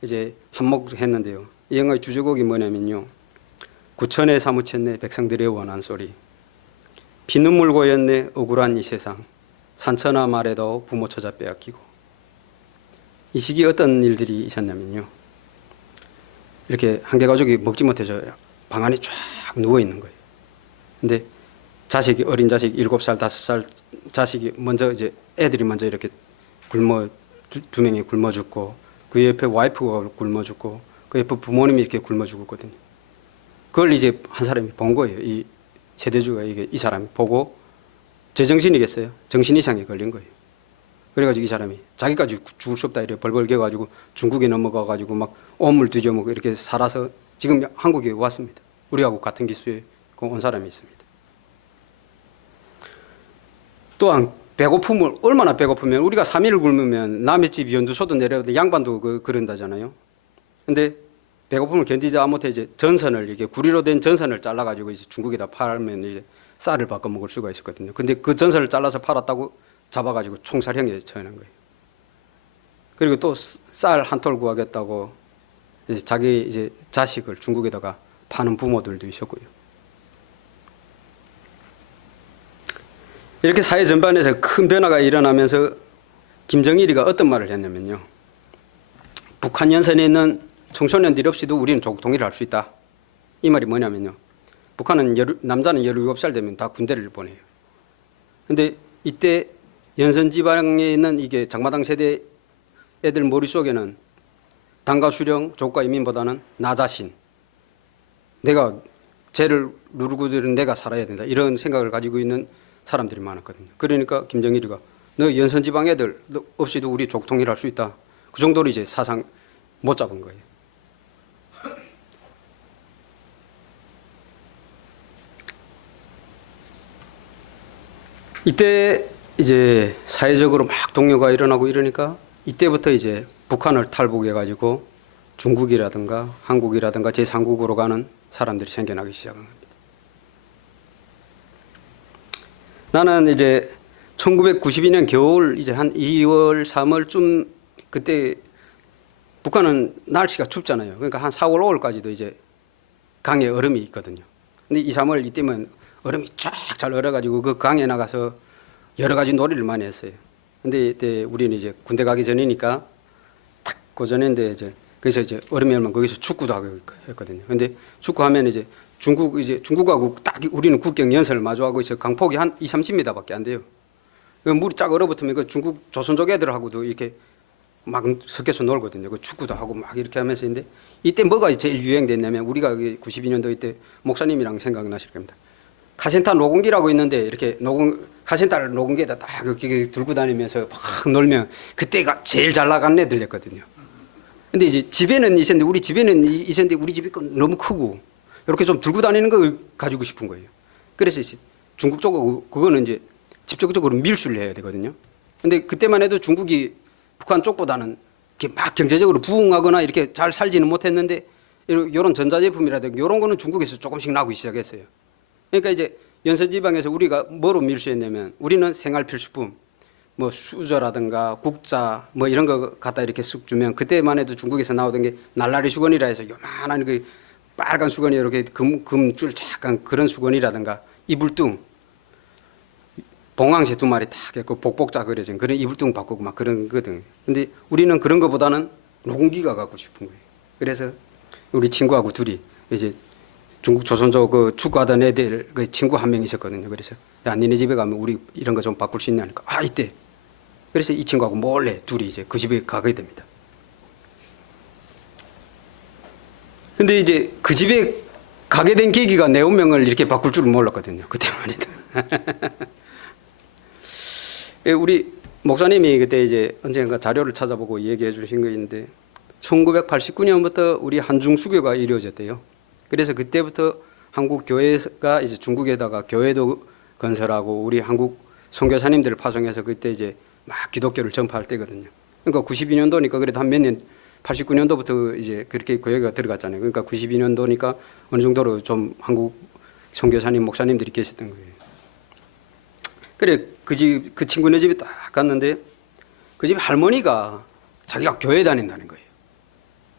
이제 한몫했는데요. 이 영화의 주제곡이 뭐냐면요. 구천에 사무쳤네 백성들의 원한 소리. 피눈물 고였네 억울한 이 세상. 산천하 말에도 부모 처자 빼앗기고. 이 시기에 어떤 일들이 있었냐면요. 이렇게 한 개 가족이 먹지 못해서 방 안에 쫙 누워 있는 거예요. 근데 자식이 어린 자식 7살, 5살 자식이 먼저 이제 애들이 먼저 이렇게 두 명이 굶어 죽고 그 옆에 와이프가 굶어 죽고 그 옆에 부모님이 이렇게 굶어 죽었거든요. 그걸 이제 한 사람이 본 거예요. 이 세대주가 이 사람이 보고 제정신이겠어요. 정신 이상에 걸린 거예요. 그래가지고 이 사람이 자기까지 죽을 수 없다 이래 벌벌 개가지고 중국에 넘어가가지고 막 오물 뒤져먹고 이렇게 살아서 지금 한국에 왔습니다. 우리하고 같은 기수에 온 사람이 있습니다. 또한 배고픔을 얼마나 배고프면 우리가 3일을 굶으면 남의 집 연두소도 내려도 양반도 그런다잖아요. 근데 배고픔을 견디지 못해 이제 전선을 이렇게 구리로 된 전선을 잘라가지고 이제 중국에다 팔면 이제 쌀을 바꿔 먹을 수가 있었거든요. 근데 그 전선을 잘라서 팔았다고 잡아가지고 총살형에 처해는 거예요. 그리고 또 쌀 한 톨 구하겠다고 이제 자기 이제 자식을 중국에다가 파는 부모들도 있었고요. 이렇게 사회 전반에서 큰 변화가 일어나면서 김정일이가 어떤 말을 했냐면요. 북한 연선에 있는 청소년들 없이도 우리는 조국 통일을 할 수 있다. 이 말이 뭐냐면요. 북한은 남자는 17살 되면 다 군대를 보내요. 근데 이때 연선 지방에 있는 이게 장마당 세대 애들 머릿속에는 당과 수령, 조국과 인민보다는 나 자신, 내가 죄를 누르고 들은 내가 살아야 된다. 이런 생각을 가지고 있는 사람들이 많았거든요. 그러니까 김정일이가 너 연선 지방 애들 없이도 우리 조국 통일할 수 있다. 그 정도로 이제 사상 못 잡은 거예요. 이때 이제 사회적으로 막 동요가 일어나고 이러니까 이때부터 이제 북한을 탈북해가지고 중국이라든가 한국이라든가 제3국으로 가는 사람들이 생겨나기 시작한 겁니다. 나는 이제 1992년 겨울 이제 한 2월, 3월쯤 그때 북한은 날씨가 춥잖아요. 그러니까 한 4월, 5월까지도 이제 강에 얼음이 있거든요. 근데 2, 3월 이때면 얼음이 쫙 잘 얼어가지고 그 강에 나가서 여러 가지 놀이를 많이 했어요. 근데 이때 우리는 이제 군대 가기 전이니까 딱 고전인데 이제 그래서 이제 얼음이 얼면 거기서 축구도 하고 했거든요. 근데 축구하면 이제 중국하고 딱 우리는 국경 연선을 마주하고 있어 강폭이 한 2, 30m밖에 안 돼요. 물이 쫙 얼어붙으면 그 중국 조선족 애들하고도 이렇게 막 섞여서 놀거든요. 그 축구도 하고 막 이렇게 하면서 있는데 이때 뭐가 제일 유행됐냐면 우리가 92년도 이때 목사님이랑 생각나실 겁니다. 카센터 녹음기라고 있는데 이렇게 카센터를 녹음기에다 딱 이렇게 들고 다니면서 막 놀면 그때가 제일 잘 나간 애들이었거든요. 근데 이제 집에는 있었는데 우리 집에는 있었는데 우리 집이 너무 크고 이렇게 좀 들고 다니는 걸 가지고 싶은 거예요. 그래서 이제 중국 쪽하고 그거는 이제 직접적으로 밀수를 해야 되거든요. 근데 그때만 해도 중국이 북한 쪽보다는 이렇게 막 경제적으로 부흥하거나 이렇게 잘 살지는 못했는데 이런 전자제품이라든가 이런 거는 중국에서 조금씩 나오기 시작했어요. 그러니까 이제 연서지방에서 우리가 뭐로 밀수했냐면 우리는 생활필수품 뭐 수저라든가 국자 뭐 이런 거 갖다 이렇게 쓱 주면 그때만 해도 중국에서 나오던 게 날라리 수건이라 해서 요만한 그 빨간 수건이 이렇게 금줄 잠깐 그런 수건이라든가 이불등 봉황새 2마리 딱 했고 복복자 그려진 그런 이불등 바꾸고 막 그런 거든. 근데 우리는 그런 거보다는 녹음기가 갖고 싶은 거예요. 그래서 우리 친구하고 둘이 이제 중국 조선족 그 축구하던 애들 그 친구 한 명 있었거든요. 그래서 야 니네 집에 가면 우리 이런 거 좀 바꿀 수 있냐니까 아 이때 그래서 이 친구하고 몰래 둘이 이제 그 집에 가게 됩니다. 근데 이제 그 집에 가게 된 계기가 내 운명을 이렇게 바꿀 줄은 몰랐거든요. 그때만 해도. 우리 목사님이 그때 이제 언젠가 자료를 찾아보고 얘기해 주신 거 있는데 1989년부터 우리 한중 수교가 이루어졌대요. 그래서 그때부터 한국 교회가 이제 중국에다가 교회도 건설하고 우리 한국 선교사님들을 파송해서 그때 이제 막 기독교를 전파할 때거든요. 그러니까 92년도니까 그래도 한 몇 년 89년도부터 이제 그렇게 교회가 들어갔잖아요. 그러니까 92년도니까 어느 정도로 좀 한국 선교사님 목사님들이 계셨던 거예요. 그래 그 친구네 집에 딱 갔는데 그 집 할머니가 자기가 교회 다닌다는 거예요.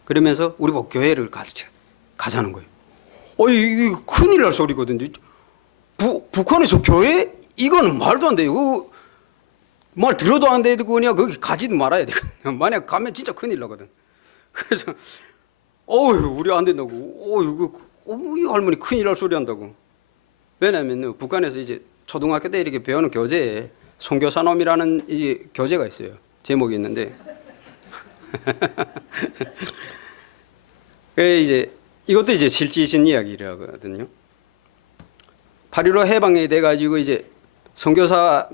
그러면서 우리 보고 교회를 가자는 거예요. 이게 큰일 날 소리거든요. 북한에서 교회? 이거는 말도 안 돼요. 말 들어도 안 되고 그냥 거기 가지도 말아야 되거든요. 만약 가면 진짜 큰일 나거든. 그래서 우리 안 된다고. 이 할머니 큰일 날 소리 한다고. 왜냐하면 북한에서 이제 초등학교 때 이렇게 배우는 교재에 선교사놈이라는 이 교재가 있어요. 제목이 있는데 이제 이것도 이제 실제 있은 이야기라거든요. 8.15 해방이 돼가지고 이제 선교사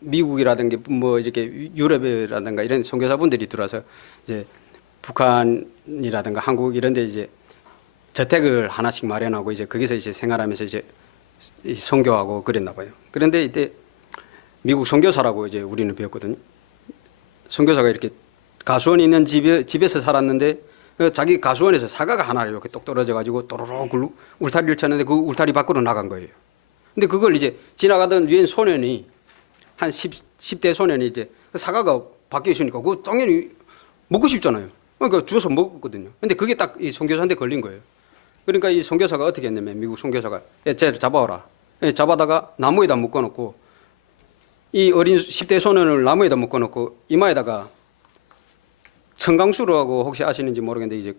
미국이라든가 뭐 이렇게 유럽이라든가 이런 선교사분들이 들어와서 이제 북한이라든가 한국 이런데 이제 저택을 하나씩 마련하고 이제 거기서 이제 생활하면서 이제 선교하고 그랬나 봐요. 그런데 이때 미국 선교사라고 이제 우리는 배웠거든요. 선교사가 이렇게 가수원이 있는 집에서 살았는데 자기 가수원에서 사과가 하나 이렇게 똑 떨어져 가지고 또로록 울타리를 쳤는데 그 울타리 밖으로 나간 거예요. 근데 그걸 이제 지나가던 유엔 소년이 한 10대 소년이 이제 그 사과가 밖에 있으니까 그거 당연히 먹고 싶잖아요. 그러니까 주워서 먹었거든요. 근데 그게 딱 이 선교사한테 걸린 거예요. 그러니까 이 선교사가 어떻게 했냐면 미국 선교사가 쟤를 잡아오라. 잡아다가 나무에다 묶어놓고 이 어린 10대 소년을 나무에다 묶어놓고 이마에다가 청강수로하고 혹시 아시는지 모르겠는데 이제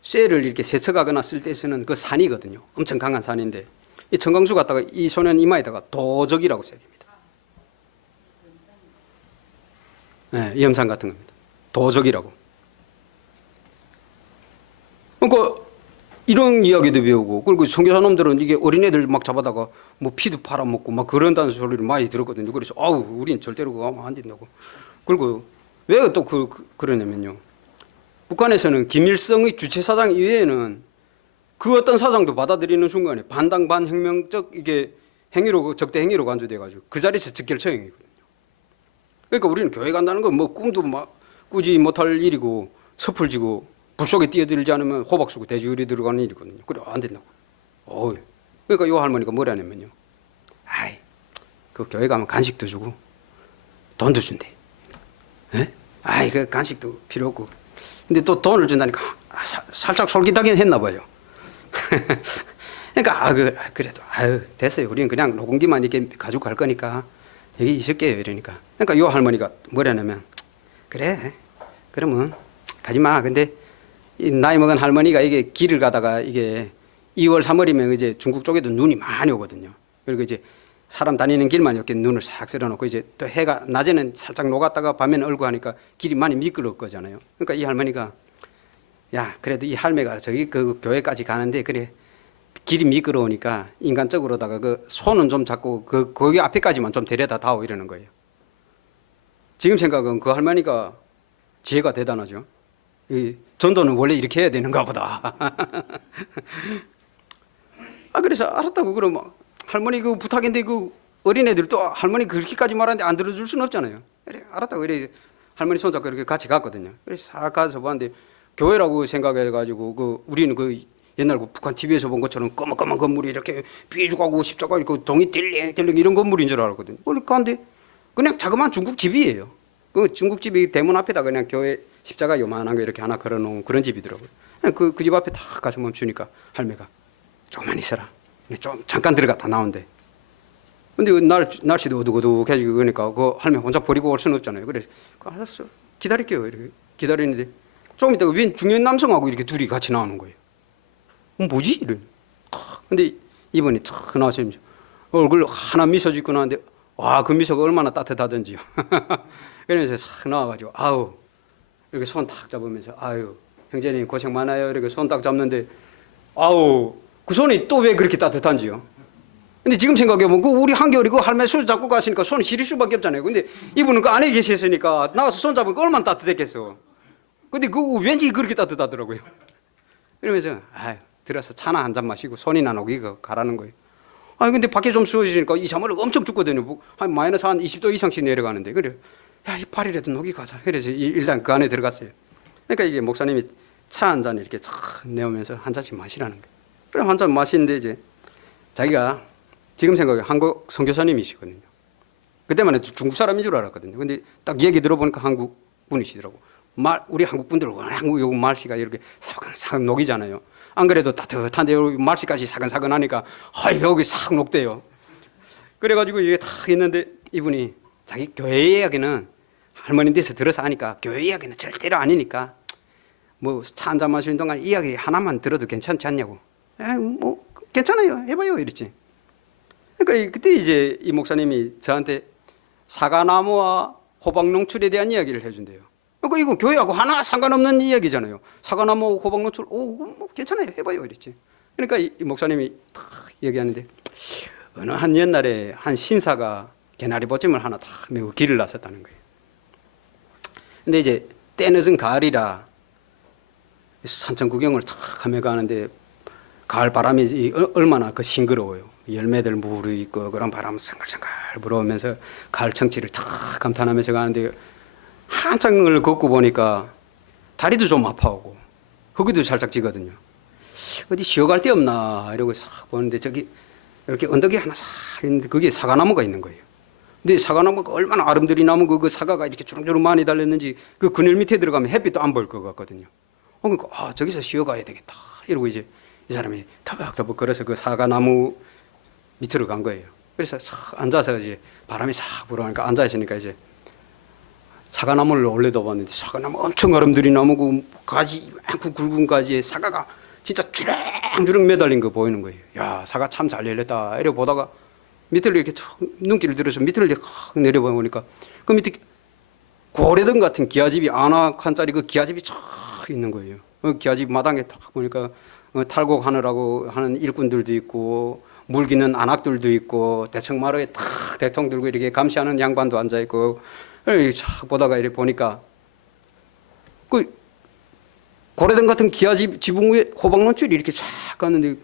쇠를 이렇게 세척하거나 쓸 때 쓰는 그 산이거든요. 엄청 강한 산인데 이 청강수 갖다가 이 소년 이마에다가 도적이라고 새깁니다. 네, 염산 같은 겁니다. 도적이라고. 그러니까 이런 이야기도 배우고 그리고 선교사놈들은 이게 어린애들 막 잡아다가 뭐 피도 팔아먹고 막 그런다는 소리를 많이 들었거든요. 그래서 우린 절대로 그거 하면 안 된다고. 그리고 왜 또 그러냐면요. 북한에서는 김일성의 주체사상 이외에는 그 어떤 사상도 받아들이는 순간에 반당 반혁명적 이게 행위로 적대 행위로 간주돼가지고 그 자리에서 즉결처형이거든요. 그러니까 우리는 교회 간다는 건 뭐 꿈도 막 꾸지 못할 일이고 섣불지고 불 속에 뛰어들지 않으면 호박 쓰고 돼지우리 들어가는 일이거든요. 그래 안 된다고. 그러니까 요 할머니가 뭐라냐면요. 그 교회 가면 간식도 주고 돈도 준대. 그 간식도 필요 없고. 근데 또 돈을 준다니까 살짝 솔깃하긴 했나 봐요. 그러니까 그래도 됐어요. 우리는 그냥 녹음기만 이렇게 가지고 갈 거니까 여기 있을게요. 이러니까. 그러니까 요 할머니가 뭐라냐면 그래 그러면 가지 마. 근데 이 나이 먹은 할머니가 이게 길을 가다가 이게 2월 3월이면 이제 중국 쪽에도 눈이 많이 오거든요. 그리고 이제 사람 다니는 길만 이렇게 눈을 싹 쓸어놓고 이제 또 해가 낮에는 살짝 녹았다가 밤에는 얼고 하니까 길이 많이 미끄러울 거잖아요. 그러니까 이 할머니가 야 그래도 이 할매가 저기 그 교회까지 가는데 그래 길이 미끄러우니까 인간적으로다가 그 손은 좀 잡고 거기 앞에까지만 좀 데려다 다오 이러는 거예요. 지금 생각은 그 할머니가 지혜가 대단하죠. 이 전도는 원래 이렇게 해야 되는가 보다. 그래서 알았다고 그러면 할머니 그 부탁인데 그 어린애들 또 할머니 그렇게까지 말하는데 안 들어줄 수는 없잖아요. 그래 알았다고 이래 할머니 손잡고 이렇게 같이 갔거든요. 그래서 싹 가서 봤는데 교회라고 생각해가지고 우리는 옛날 북한 TV에서 본 것처럼 검은 건물이 이렇게 삐죽하고 십자가 이렇게 동이 딜링 이런 건물인 줄 알았거든요. 그러니까 그냥 자그마한 중국집이에요. 그 중국집이 대문 앞에다 그냥 교회 십자가 요만한 거 이렇게 하나 걸어놓은 그런 집이더라고요. 그 집 앞에 딱 가서 멈추니까 할매가 조금만 있어라. 좀 잠깐 들어갔다 나온대. 근데 날씨도 어둑어둑해지고 그러니까 그 할매 혼자 버리고 올 수는 없잖아요. 그래서 알았어 기다릴게요. 이렇게 기다리는데 조금 있다가 웬 중년 남성하고 이렇게 둘이 같이 나오는 거예요. 뭐지? 이러니. 근데 이번에 탁 나와서 얼굴 하나 미소 짓고 나왔는데 와, 그 미소가 얼마나 따뜻하던지요. 그러면서 싹 나와가지고 아우 이렇게 손 딱 잡으면서 아유 형제님 고생 많아요 이렇게 손 딱 잡는데 아우 그 손이 또 왜 그렇게 따뜻한지요. 근데 지금 생각해보면 그 우리 한겨울이 그 할매 손 잡고 갔으니까 손이 시릴 수밖에 없잖아요. 근데 이분은 그 안에 계셨으니까 나와서 손 잡으니까 얼마나 따뜻했겠어. 근데 그 왠지 그렇게 따뜻하더라고요. 그러면서 아유 들어서 차나 한 잔 마시고 손이나 녹이고 가라는 거예요. 아니 근데 밖에 좀 추워지니까 이 자물을 엄청 춥거든요. 한 마이너스 한 20도 이상씩 내려가는데 그래 야이 팔이라도 녹이 가자. 그래서 일단 그 안에 들어갔어요. 그러니까 이게 목사님이 차 한 잔 이렇게 쫙 내오면서 한 잔씩 마시라는 거예요. 그럼 한 잔 마시는데 이제 자기가 지금 생각해 한국 선교사님이시거든요. 그때만 해도 중국 사람인 줄 알았거든요. 근데 딱 얘기 들어보니까 한국 분이시더라고. 우리 한국 분들 워낙 요 말씨가 이렇게 사근사근 녹이잖아요. 안 그래도 따뜻한데 말씨까지 사근사근하니까 여기 싹 녹대요. 그래가지고 이게 탁 있는데 이분이 자기 교회 이야기는 할머니 데서 들어서 하니까 교회 이야기는 절대로 아니니까 뭐 차 한잔 마시는 동안 이야기 하나만 들어도 괜찮지 않냐고. 뭐 괜찮아요. 해봐요. 이랬지. 그러니까 그때 이제 이 목사님이 저한테 사과나무와 호박농출에 대한 이야기를 해준대요. 그러니까 이거 교회하고 하나 상관없는 이야기잖아요. 사과나무, 호박농출, 뭐 괜찮아요. 해봐요. 이랬지. 그러니까 이 목사님이 탁 얘기하는데 어느 한 옛날에 한 신사가 개나리 보침을 하나 딱 메고 길을 나섰다는 거예요. 근데 이제 때늦은 가을이라 산천 구경을 탁 하며 가는데 가을 바람이 얼마나 그 싱그러워요. 열매들 무르익고 그런 바람 생글생글 불어오면서 가을 청취를 탁 감탄하면서 가는데 한참을 걷고 보니까 다리도 좀 아파오고 허기도 살짝 지거든요. 어디 쉬어갈 데 없나 이러고 싹 보는데 저기 이렇게 언덕이 하나 싹 있는데 거기에 사과나무가 있는 거예요. 근데 사과나무가 얼마나 아름드리 나무 그 사과가 이렇게 주렁주렁 많이 달렸는지 그 그늘 밑에 들어가면 햇빛도 안 보일 것 같거든요. 그러니까 저기서 쉬어가야 되겠다 이러고 이제 이 사람이 터벅터벅 걸어서 그 사과나무 밑으로 간 거예요. 그래서 싹 앉아서 이제 바람이 싹 불어오니까 앉아 있으니까 이제 사과나무를 올려다봤는데 사과나무 엄청 아름드리 나무고 가지 많고 굵은 가지에 사과가 진짜 주렁주렁 매달린 거 보이는 거예요. 야 사과 참 잘 열렸다 이러고 보다가 밑을 이렇게 눈길을 들어서 밑을 이렇게 내려보니까 그 밑에 고래등 같은 기아집이 아낙한짜리 그 기아집이 쫙 있는 거예요. 그 기아집 마당에 딱 보니까 탈곡하느라고 하는 일꾼들도 있고 물기는 안악들도 있고 대청마루에 탁 대통 들고 이렇게 감시하는 양반도 앉아 있고 쫙 보다가 이렇게 보니까 그 고래등 같은 기아집 지붕 위에 호박농출이 이렇게 쫙 갔는데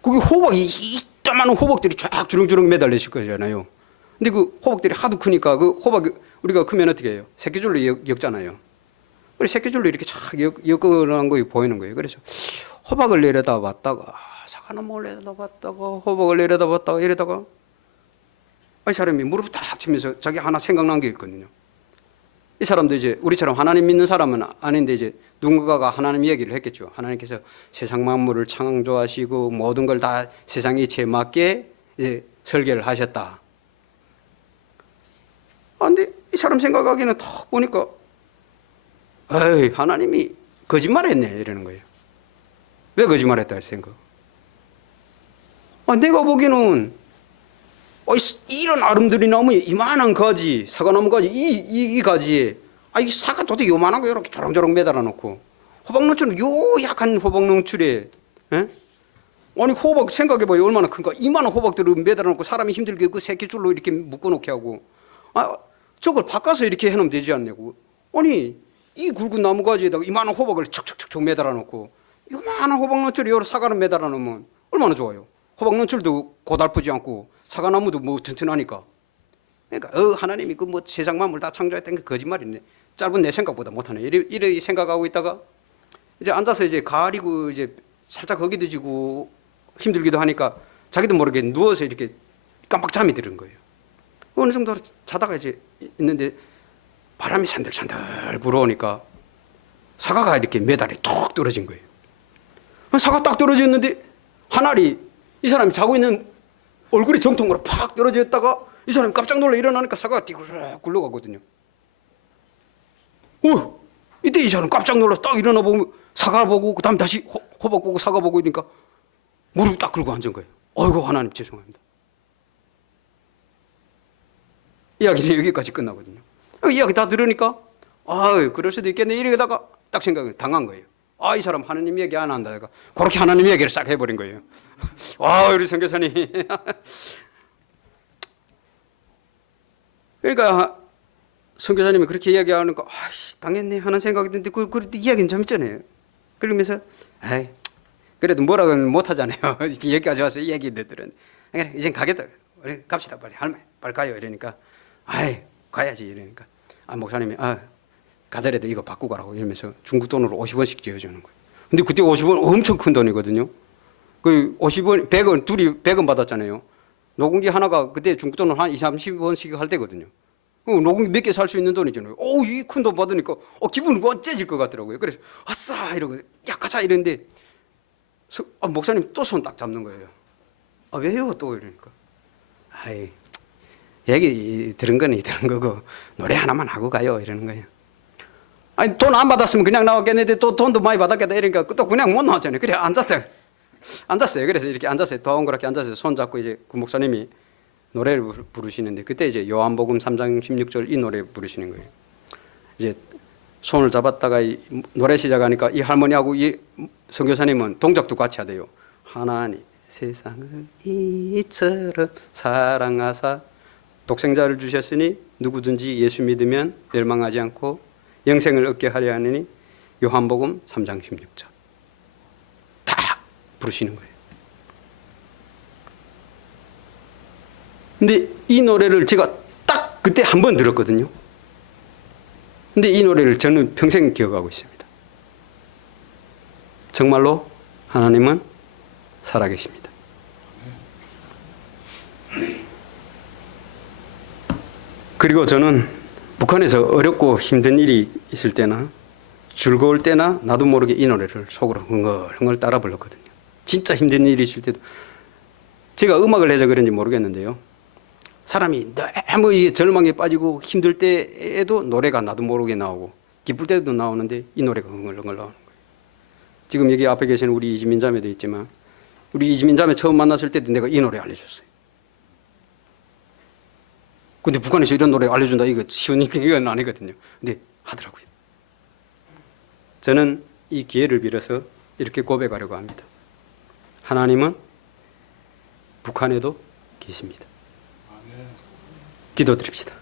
거기 호박이 이따만한 호박들이 쫙 주렁주렁 매달려 있을 거잖아요. 근데 그 호박들이 하도 크니까 그 호박 우리가 크면 어떻게 해요? 새끼줄로 엮잖아요. 그래서 새끼줄로 이렇게 쫙 엮어놓은 거 보이는 거예요. 그래서 호박을 내려다 봤다가 사과나무를 내려다 봤다가 호박을 내려다 봤다가 이러다가 이 사람이 무릎을 딱 치면서 자기 하나 생각난 게 있거든요. 이 사람도 이제 우리처럼 하나님 믿는 사람은 아닌데 이제 누군가가 하나님 이야기를 했겠죠. 하나님께서 세상 만물을 창조하시고 모든 걸 다 세상 이치에 맞게 이제 설계를 하셨다. 근데 이 사람 생각하기는 딱 보니까 에이 하나님이 거짓말했네 이러는 거예요. 왜 거짓말했다 생각? 내가 보기에는 이런 아름드리 나무에 이만한 가지 사과나무 가지 이 가지에 이 사과 도대체 요만한 거 이렇게 조롱조롱 매달아 놓고 호박농출은 요 약한 호박농출에 아니 호박 생각해봐요 얼마나 큰가 이만한 호박들을 매달아 놓고 사람이 힘들게 그 새끼줄로 이렇게 묶어놓게 하고 저걸 바꿔서 이렇게 해놓으면 되지 않냐고. 아니 이 굵은 나무 가지에다가 이만한 호박을 척척척척 매달아 놓고 요만한 호박농출이 여러 사과를 매달아 놓으면 얼마나 좋아요. 호박농출도 고달프지 않고 사과나무도 뭐 튼튼하니까. 그러니까 하나님이 그 뭐 세상 만물 다 창조했다는 게 거짓말이네. 짧은 내 생각보다 못하네. 이래 생각하고 있다가 이제 앉아서 이제 가리고 이제 살짝 허기도 지고 힘들기도 하니까 자기도 모르게 누워서 이렇게 깜빡 잠이 드는 거예요. 어느 정도 자다가 이제 있는데 바람이 산들산들 불어오니까 사과가 이렇게 메달에 툭 떨어진 거예요. 사과 딱 떨어졌는데 한 알이 이 사람이 자고 있는 얼굴이 정통으로 팍 떨어져 있다가 이 사람이 깜짝 놀라 일어나니까 사과가 띠그락 굴러가거든요. 이때 이 사람 깜짝 놀라 딱 일어나 보면 사과 보고 그 다음 다시 호박 보고 사과 보고 이러니까 무릎 딱 꿇고 앉은 거예요. 어이구 하나님 죄송합니다. 이야기는 여기까지 끝나거든요. 이야기 다 들으니까 그럴 수도 있겠네 이러다가 딱 생각을 당한 거예요. 이 사람 하나님 얘기 안 한다. 그렇게 하나님 얘기를 싹 해버린 거예요. 우리 선교사님. 그러니까 선교사님이 그렇게 이야기하니까 당했네 하는 생각이 드는데 그 이야기는 재밌잖아요. 그러면서 그래도 뭐라고는 못하잖아요. 여기까지 와서 이야기들은 그래 이젠 가겠다. 그래 갑시다 빨리 할매 빨리 가요 이러니까 가야지 이러니까 목사님이 가더라도 이거 바꾸고 가라고 이러면서 중국 돈으로 50원씩 지어주는 거예요. 근데 그때 50원 엄청 큰 돈이거든요. 그 50원 100원 둘이 100원 받았잖아요. 녹음기 하나가 그때 중국 돈으로 한 20-30원씩 할 때거든요. 녹음기 몇 개 살 수 있는 돈이잖아요. 이 큰 돈 받으니까 기분이 어째질 것 같더라고요. 그래서 아싸 이러고 야 가자 이랬는데 목사님 또 손 딱 잡는 거예요. 왜요 또 이러니까 얘기 들은 거는 들은 거고 노래 하나만 하고 가요 이러는 거예요. 돈 안 받았으면 그냥 나왔겠는데 또 돈도 많이 받았겠다 이러니까 또 그냥 못 나왔잖아요. 그래 앉았어요. 그래서 이렇게 앉았어요. 동그랗게 앉아서 손 잡고 이제 그 목사님이 노래를 부르시는데 그때 이제 요한복음 3장 16절 이 노래 부르시는 거예요. 이제 손을 잡았다가 노래 시작하니까 이 할머니하고 이 선교사님은 동작도 같이 하대요. 하나님 세상을 이처럼 사랑하사 독생자를 주셨으니 누구든지 예수 믿으면 멸망하지 않고 영생을 얻게 하려 하느니 요한복음 3장 16절 딱 부르시는 거예요. 근데 이 노래를 제가 딱 그때 한 번 들었거든요. 근데 이 노래를 저는 평생 기억하고 있습니다. 정말로 하나님은 살아계십니다. 그리고 저는 북한에서 어렵고 힘든 일이 있을 때나 즐거울 때나 나도 모르게 이 노래를 속으로 흥얼흥얼 따라 불렀거든요. 진짜 힘든 일이 있을 때도 제가 음악을 해서 그런지 모르겠는데요. 사람이 너무 절망에 빠지고 힘들 때에도 노래가 나도 모르게 나오고 기쁠 때도 나오는데 이 노래가 흥얼흥얼 나오는 거예요. 지금 여기 앞에 계시는 우리 이지민 자매도 있지만 우리 이지민 자매 처음 만났을 때도 내가 이 노래 알려줬어요. 근데 북한에서 이런 노래 알려준다 이거 쉬운 건 아니거든요. 근데 하더라고요. 저는 이 기회를 빌어서 이렇게 고백하려고 합니다. 하나님은 북한에도 계십니다. 기도드립시다.